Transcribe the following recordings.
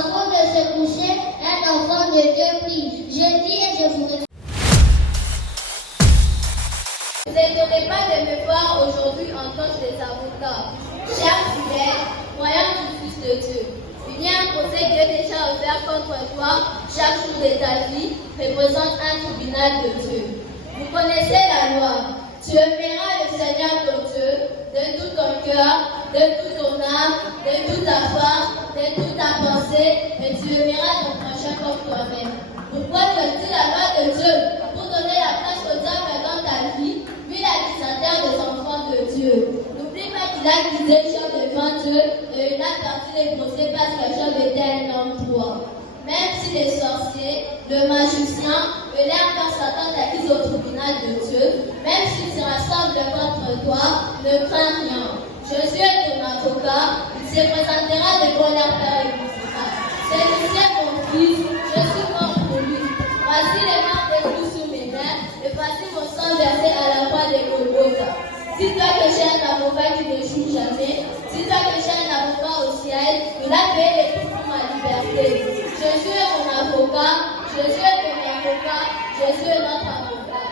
Avant de se coucher, un enfant de Dieu prie. Je dis et je vous réponds. Ne vous étonnez pas de me voir aujourd'hui en tant que des avocats. Chers fidèles, croyants du Fils de Dieu, il y a un procès Dieu déjà offert contre toi chaque jour de ta vie représente un tribunal de Dieu. Vous connaissez la loi. Tu aimeras le Seigneur ton Dieu de tout ton cœur, de toute ton âme, de toute ta foi, de toute ta pensée, et tu aimeras ton prochain comme toi-même. Pourquoi te dis la loi de Dieu? Pour donner la place au diable dans ta vie, lui l'accusateur des enfants de Dieu. N'oublie pas qu'il a guidé Job devant Dieu et il a perdu les procès parce que Job était un homme droit. Même si les sorciers, le magicien et l'herbe Satan t'accusent au tribunal de Dieu, même s'ils se rassemblent contre toi, ne crains rien. Jésus est ton avocat, il se présentera devant leur Père et vous dira: c'est le ciel mon fils, je suis mort pour lui. Voici les marques de Dieu sous mes mains, et voici mon sang versé à la croix de Golgotha. Dis-toi que j'ai un avocat qui n'échoue jamais. Dis-toi que j'ai un avocat au ciel. Il a payé les prix pour ma liberté. Jésus est mon avocat. Jésus est ton avocat. Jésus est notre avocat.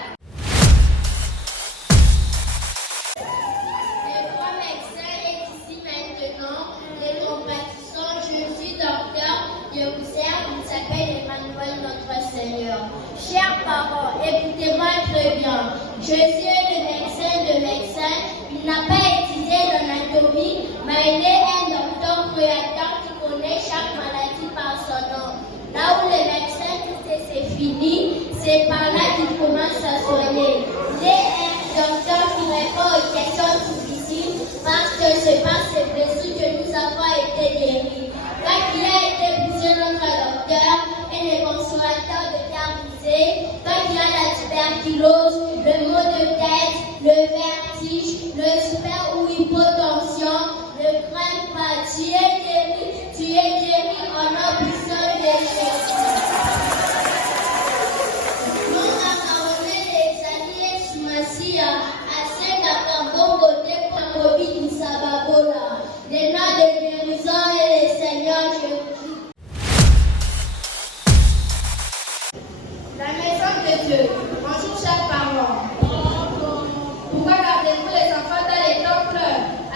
Le roi médecin est ici maintenant. Les compatissants, je suis docteur. Je vous sers. Il s'appelle Emmanuel, notre Seigneur. Chers parents, écoutez-moi très bien. Je suis le médecin de médecins. Il n'a pas étudié l'anatomie, mais il est un docteur créateur qui connaît chaque maladie par son nom. Là où les médecins disent que c'est fini, c'est par là qu'il commence à soigner. Il est un docteur qui répond aux questions difficiles parce que c'est par ses blessures que nous avons été guéris. Quand il a été brisé notre docteur et les consolateurs de cœur brisé, quand il y a la tuberculose, le maux de tête, le vertige, le super ou hypotension, ne crains pas, tu es guéri en obéissant des choses. Nous avons les alliés Sumasia, à Saint-Gabon-Côté, Pangobi, Nissababola. Les noms de guérison et les seigneurs, je vous dis. La maison de Dieu. Bonjour chers parents. Pourquoi gardez-vous les enfants dans les temples?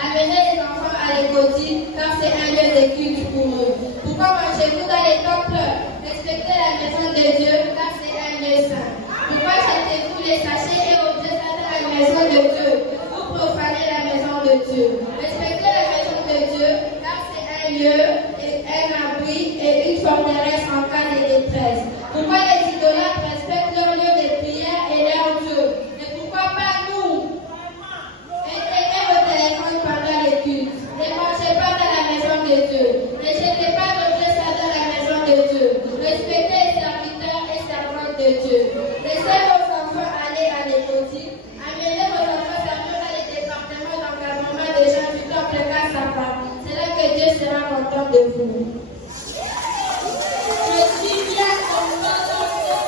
Amenez les enfants à l'école car c'est un lieu de culte pour eux. Pourquoi mangez-vous dans les temples? Respectez la maison de Dieu car c'est un lieu saint. Pourquoi jetez-vous les sachets et objets dans la maison de Dieu? Vous profanez la maison de Dieu. Respectez la maison de Dieu car c'est un lieu, et un abri et une forteresse en cas de détresse. Pourquoi les idolâtres respectent leur lieu de prière et leur Dieu? Et pourquoi pas nous? Éteignez vos téléphones pendant les cultes. Ne mangez pas dans la maison de Dieu. Ne jetez pas votre sang dans la maison de Dieu. Respectez les serviteurs et servantes de Dieu. Laissez vos enfants aller à l'école. Amenez vos enfants servir dans les départements d'encadrement des gens du temple car ça part. C'est là que Dieu sera content de vous. Je suis bien content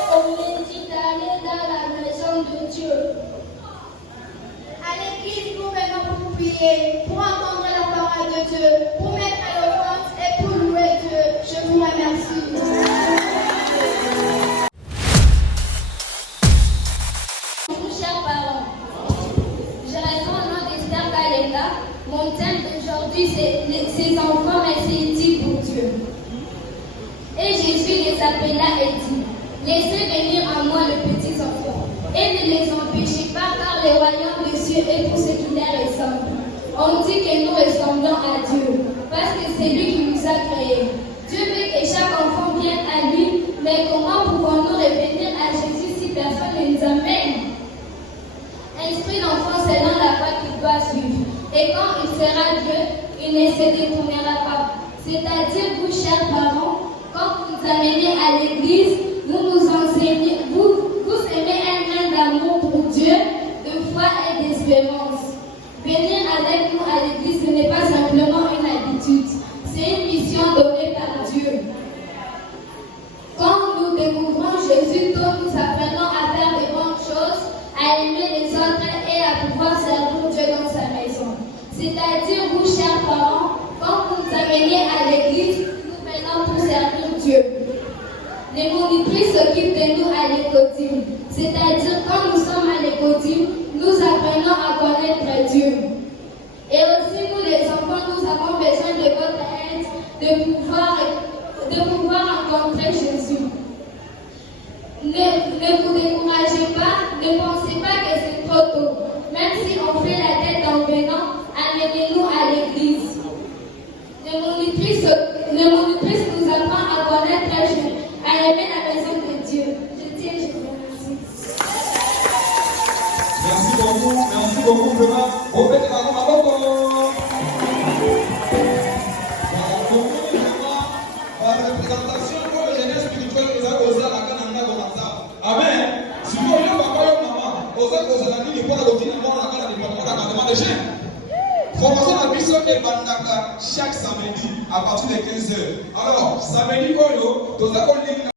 qu'on me dit d'aller dans la maison de Dieu. À l'église, nous venons pour prier, pour entendre la parole de Dieu, pour mettre à l'offrande et pour louer Dieu. Je vous remercie. Bonjour chers parents. Je réponds au nom d'Esther Kalenga. Mon thème d'aujourd'hui c'est ses enfants, mais c'est dit pour Dieu. Et Jésus les appela et dit: laissez venir à moi les petits enfants, et ne les empêchez pas, car le royaume des cieux est pour ceux qui les ressemblent. On dit que nous ressemblons à Dieu, parce que c'est lui qui nous a créés. Dieu veut que chaque enfant vienne à lui, mais comment pouvons-nous revenir à Jésus si personne ne nous amène? Instruis l'enfant selon la voie qu'il doit suivre, et quand il sera Dieu, il ne se détournera pas. C'est-à-dire, vous, chers parents, quand vous nous amenez à l'église, vous nous enseignez, vous aimez un grain d'amour pour Dieu, de foi et d'espérance. Venir avec nous à l'église, ce n'est pas simplement une habitude, c'est une mission donnée par Dieu. Quand nous découvrons Jésus, tôt nous apprenons à faire de bonnes choses, à aimer les autres et à pouvoir servir Dieu dans sa maison. C'est-à-dire, vous, chers parents, quand vous nous amenez à l'église, nous venons pour servir C'est-à-dire, quand nous sommes à l'école, nous apprenons à connaître Dieu. Et aussi, nous les enfants, nous avons besoin de votre aide, de pouvoir rencontrer Jésus. Ne vous découragez pas, ne pensez pas que c'est trop tôt. Même si on fait la tête en venant, amenez-nous à l'église. Le monitrice nous apprend à connaître Dieu, à aimer la maison de Dieu. Je tiens, je vous remercie. Merci beaucoup, vraiment. On fait un par représentation pour le jeunesse spirituelle que vous avez osé à la canne comme ça. Amen. Si vous voulez, papa et maman, osez que vous avez dit pour la doctrine, on a la département de chaîne. Formation à Bishop et Bandaka chaque samedi à partir de 15h. Alors, samedi, vous avez